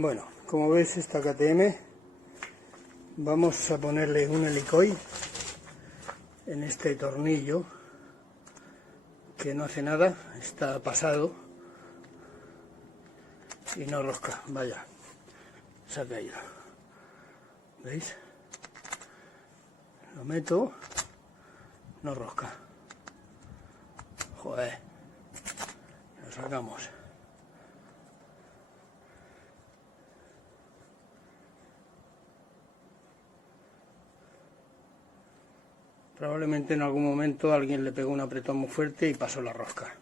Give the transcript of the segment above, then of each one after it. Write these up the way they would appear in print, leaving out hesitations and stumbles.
Bueno, como veis, esta KTM vamos a ponerle un helicoil en este tornillo que no hace nada, está pasado y no rosca. Vaya, se ha caído. ¿Veis? Lo meto, no rosca. Joder, lo sacamos. Probablemente en algún momento alguien le pegó un apretón muy fuerte y pasó la rosca.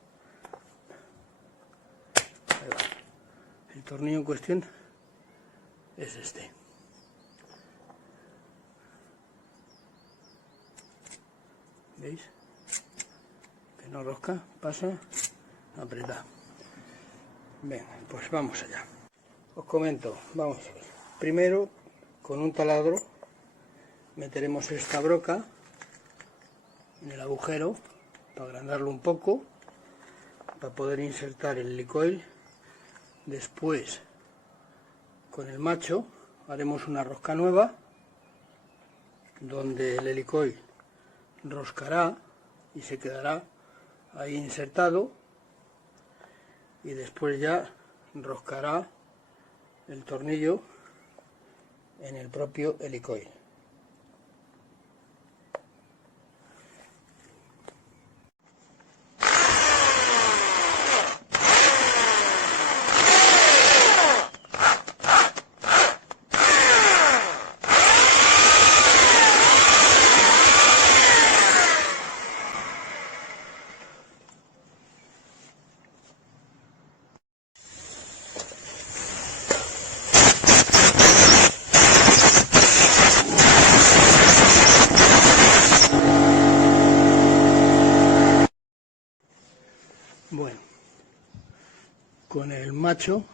Ahí va. El tornillo en cuestión es este. ¿Veis? Que no rosca, pasa, aprieta. Bien, pues vamos allá. Os comento, vamos a ver. Primero, con un taladro meteremos esta broca en el agujero para agrandarlo un poco, para poder insertar el helicoil. Después, con el macho, haremos una rosca nueva donde el helicoil roscará y se quedará ahí insertado, y después ya roscará el tornillo en el propio helicoil. Bueno, con el macho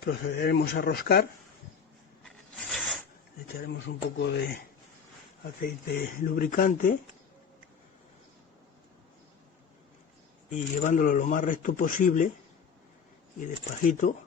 procederemos a roscar. Le echaremos un poco de aceite lubricante y llevándolo lo más recto posible y despacito.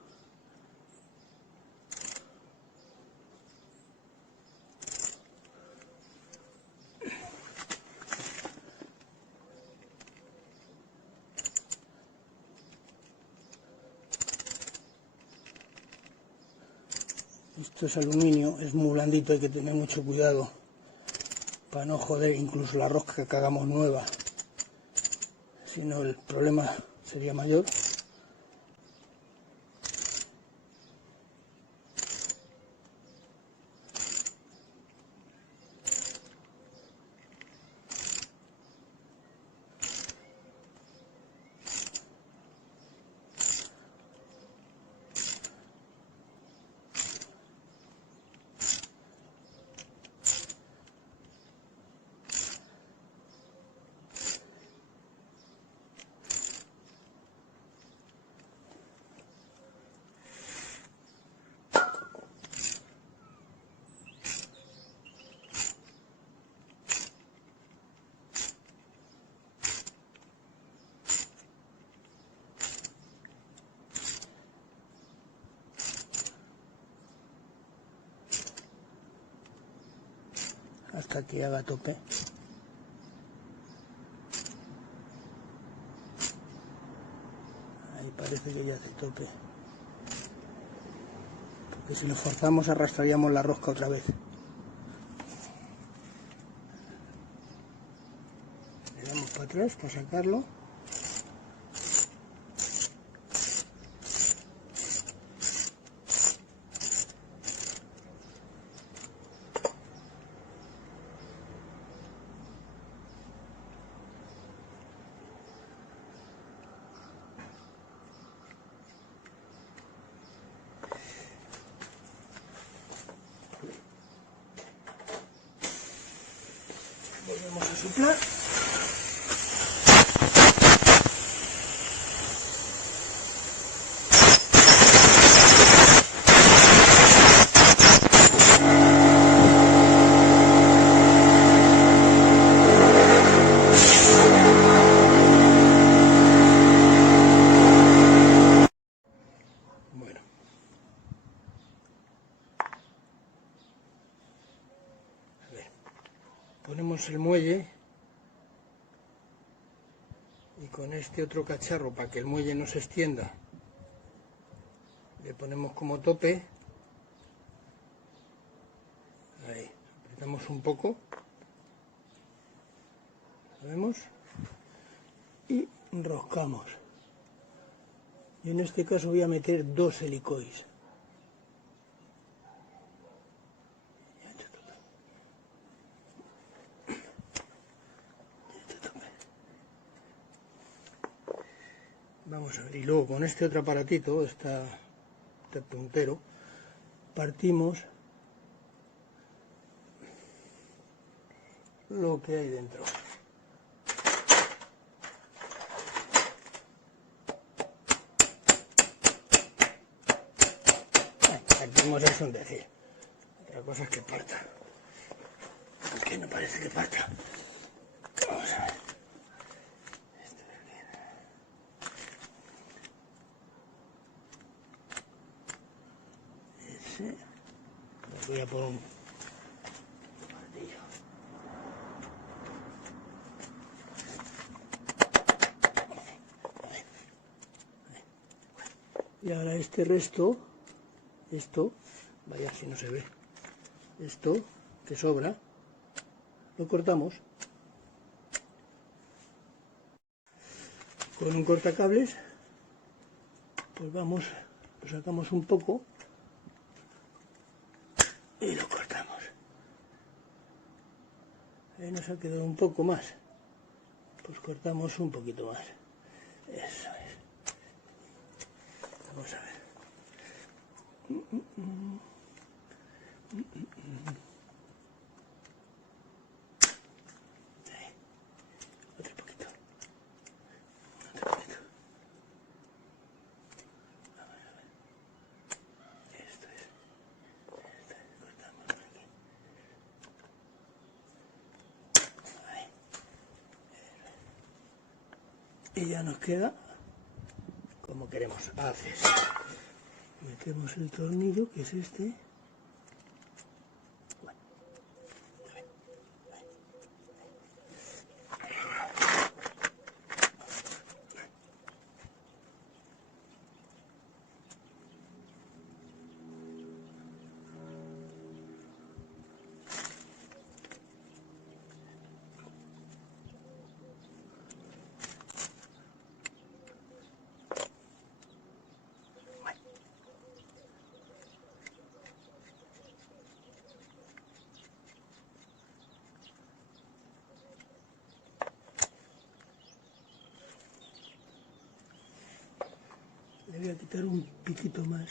Esto es aluminio, es muy blandito, hay que tener mucho cuidado para no joder incluso la rosca que hagamos nueva, si no el problema sería mayor. Hasta que haga tope. Ahí parece que ya hace tope, porque si lo forzamos arrastraríamos la rosca otra vez. Le damos para atrás para sacarlo. Volvemos a soplar. Bueno, ponemos el muelle y con este otro cacharro, para que el muelle no se extienda, le ponemos como tope. Ahí, apretamos un poco, ¿lo vemos? Y enroscamos. Y en este caso voy a meter 2 helicoides. Vamos a ver, y luego con este otro aparatito, este puntero, partimos lo que hay dentro. Partimos es un decir, otra cosa es que parta, aunque no parece que parta. Vamos a ver. Ese, voy a poner un martillo. Y ahora este resto, esto, vaya si no se ve, esto que sobra, lo cortamos con un cortacables, pues vamos, lo sacamos un poco y lo cortamos. Ahí nos ha quedado un poco más, pues cortamos un poquito más. Eso es. Vamos a ver. Ahí. Otro poquito. Otro poquito. Vamos a ver. Esto es. Cortamos por aquí. Ahí. Y ya nos queda como queremos. Haces. Metemos el tornillo, que es este. Le voy a quitar un piquito más.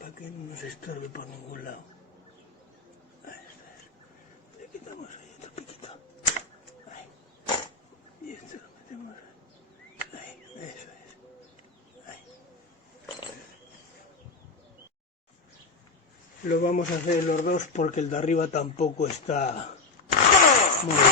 Para que no nos estorbe por ningún lado. Ahí está. Le quitamos ahí otro piquito. Ahí. Y esto lo metemos ahí. Eso es. Ahí. Lo vamos a hacer los dos porque el de arriba tampoco está muy bien.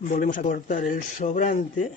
volvemos a cortar el sobrante.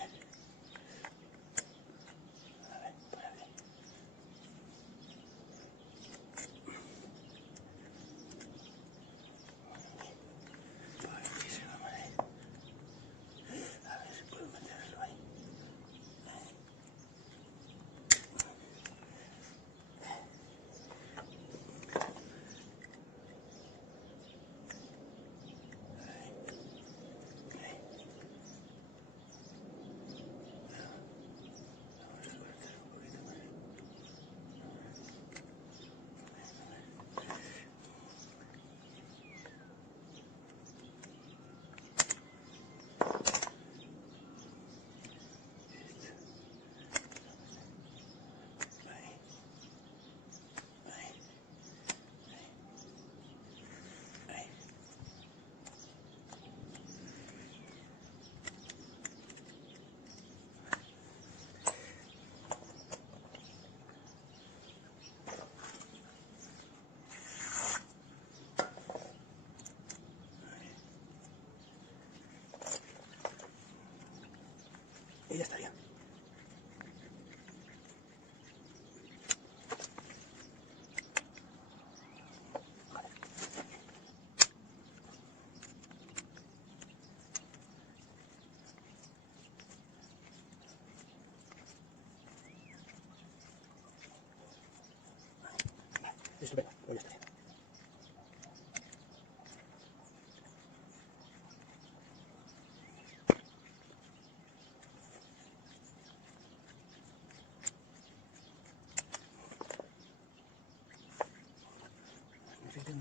Y ya estaría. Estupendo, pues ya estaría.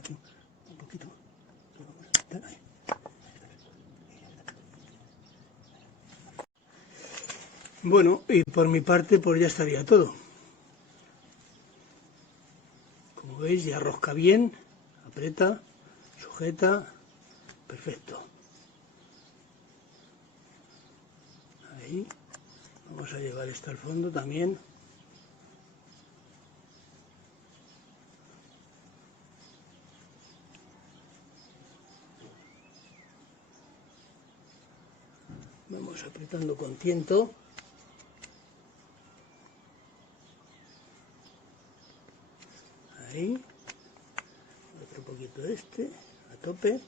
Aquí un poquito. Bueno, y por mi parte pues ya estaría todo. Como veis ya rosca bien, aprieta, sujeta, perfecto. Ahí, vamos a llevar esto al fondo también. Vamos apretando con tiento. Ahí, otro poquito este, a tope.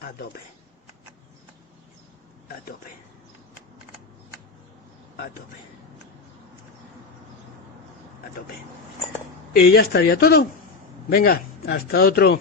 A tope. A tope. A tope. A tope. Y ya estaría todo. Venga, hasta otro.